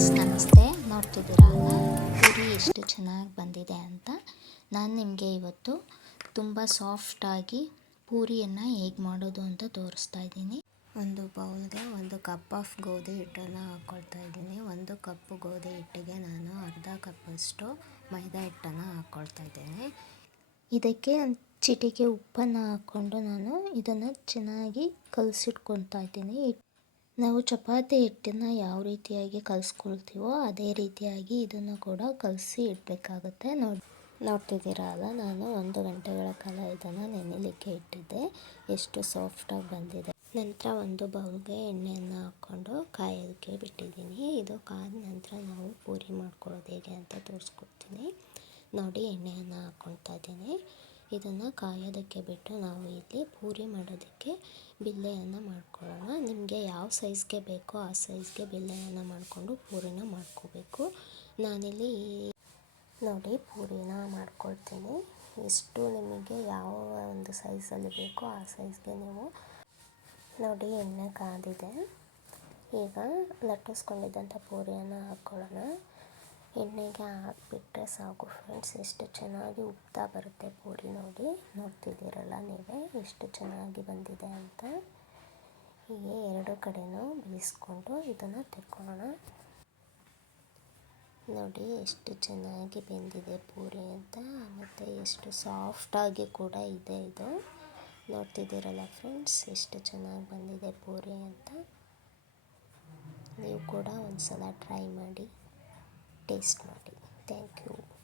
ನೋಡ್ತಿದ್ದೀರಲ್ಲ ಪೂರಿ ಎಷ್ಟು ಚೆನ್ನಾಗಿ ಬಂದಿದೆ ಅಂತ. ನಾನು ನಿಮಗೆ ಇವತ್ತು ತುಂಬ ಸಾಫ್ಟಾಗಿ ಪೂರಿಯನ್ನು ಹೇಗೆ ಮಾಡೋದು ಅಂತ ತೋರಿಸ್ತಾ ಇದ್ದೀನಿ. ಒಂದು ಬೌಲ್ಗೆ ಒಂದು ಕಪ್ ಆಫ್ ಗೋಧಿ ಹಿಟ್ಟನ್ನು ಹಾಕ್ಕೊಳ್ತಾ ಇದ್ದೀನಿ. ಒಂದು ಕಪ್ ಗೋಧಿ ಹಿಟ್ಟಿಗೆ ನಾನು ಅರ್ಧ ಕಪ್ಪಷ್ಟು ಮೈದಾ ಹಿಟ್ಟನ್ನು ಹಾಕ್ಕೊಳ್ತಾ ಇದ್ದೀನಿ. ಇದಕ್ಕೆ ಚಿಟಿಕೆ ಉಪ್ಪನ್ನು ಹಾಕ್ಕೊಂಡು ನಾನು ಇದನ್ನು ಚೆನ್ನಾಗಿ ಕಲಸಿಟ್ಕೊತಾ ಇದ್ದೀನಿ. ನಾವು ಚಪಾತಿ ಹಿಟ್ಟನ್ನು ಯಾವ ರೀತಿಯಾಗಿ ಕಲಿಸ್ಕೊಳ್ತೀವೋ ಅದೇ ರೀತಿಯಾಗಿ ಇದನ್ನು ಕೂಡ ಕಲಸಿ ಇಡಬೇಕಾಗುತ್ತೆ. ನೋಡಿ ನೋಡ್ತಿದ್ದೀರಲ್ಲ ನಾನು ಒಂದು ಗಂಟೆಗಳ ಕಾಲ ಇದನ್ನು ನೆನೆಯಲಿಕ್ಕೆ ಇಟ್ಟಿದ್ದೆ. ಎಷ್ಟು ಸಾಫ್ಟಾಗಿ ಬಂದಿದೆ. ನಂತರ ಒಂದು ಬೌಲ್ಗೆ ಎಣ್ಣೆಯನ್ನು ಹಾಕ್ಕೊಂಡು ಕಾಯೋದಕ್ಕೆ ಬಿಟ್ಟಿದ್ದೀನಿ. ಇದು ಕಾದ ನಂತರ ನಾವು ಪೂರಿ ಮಾಡ್ಕೊಳ್ಳೋದು ಹೇಗೆ ಅಂತ ತೋರಿಸ್ಕೊಡ್ತೀನಿ. ನೋಡಿ, ಎಣ್ಣೆಯನ್ನು ಹಾಕ್ಕೊಳ್ತಾ ಇದ್ದೀನಿ. ಇದನ್ನು ಕಾಯೋದಕ್ಕೆ ಬಿಟ್ಟು ನಾವು ಇಲ್ಲಿ ಪೂರಿ ಮಾಡೋದಕ್ಕೆ ಬಿಲ್ಲೆಯನ್ನು ಮಾಡ್ಕೊಳ್ಳೋಣ. ನಿಮಗೆ ಯಾವ ಸೈಜ್ಗೆ ಬೇಕೋ ಆ ಸೈಜ್ಗೆ ಬಿಲ್ಲೆಯನ್ನು ಮಾಡಿಕೊಂಡು ಪೂರಿನ ಮಾಡ್ಕೋಬೇಕು. ನಾನಿಲ್ಲಿ ನೋಡಿ ಪೂರಿನ ಮಾಡ್ಕೊಳ್ತೀನಿ. ಎಷ್ಟು ನಿಮಗೆ ಯಾವ ಒಂದು ಸೈಜಲ್ಲಿ ಬೇಕೋ ಆ ಸೈಜ್ಗೆ ನೀವು ನೋಡಿ ಎಣ್ಣೆ ಕಾದಿದೆ. ಈಗ ಲಟ್ಟಿಸ್ಕೊಂಡಿದ್ದಂಥ ಪೂರಿಯನ್ನು ಹಾಕ್ಕೊಳ್ಳೋಣ. ಎಣ್ಣೆಗೆ ಹಾಕಿಬಿಟ್ರೆ ಸಾಕು ಫ್ರೆಂಡ್ಸ್ ಎಷ್ಟು ಚೆನ್ನಾಗಿ ಉಪ್ತಾ ಬರುತ್ತೆ ಪೂರಿ ನೋಡಿ. ನೋಡ್ತಿದ್ದೀರಲ್ಲ ನೀವೇ ಎಷ್ಟು ಚೆನ್ನಾಗಿ ಬಂದಿದೆ ಅಂತ. ಹೀಗೆ ಎರಡು ಕಡೆನೂ ಬೇಯಿಸ್ಕೊಂಡು ಇದನ್ನು ತೆಕ್ಕೊಳ್ಳೋಣ. ನೋಡಿ ಎಷ್ಟು ಚೆನ್ನಾಗಿ ಬೆಂದಿದೆ ಪೂರಿ ಅಂತ, ಮತ್ತು ಎಷ್ಟು ಸಾಫ್ಟಾಗಿ ಕೂಡ ಇದೆ ಇದು. ನೋಡ್ತಿದ್ದೀರಲ್ಲ ಫ್ರೆಂಡ್ಸ್ ಎಷ್ಟು ಚೆನ್ನಾಗಿ ಬಂದಿದೆ ಪೂರಿ ಅಂತ. ನೀವು ಕೂಡ ಒಂದು ಸಲ ಟ್ರೈ ಮಾಡಿ. taste thank you.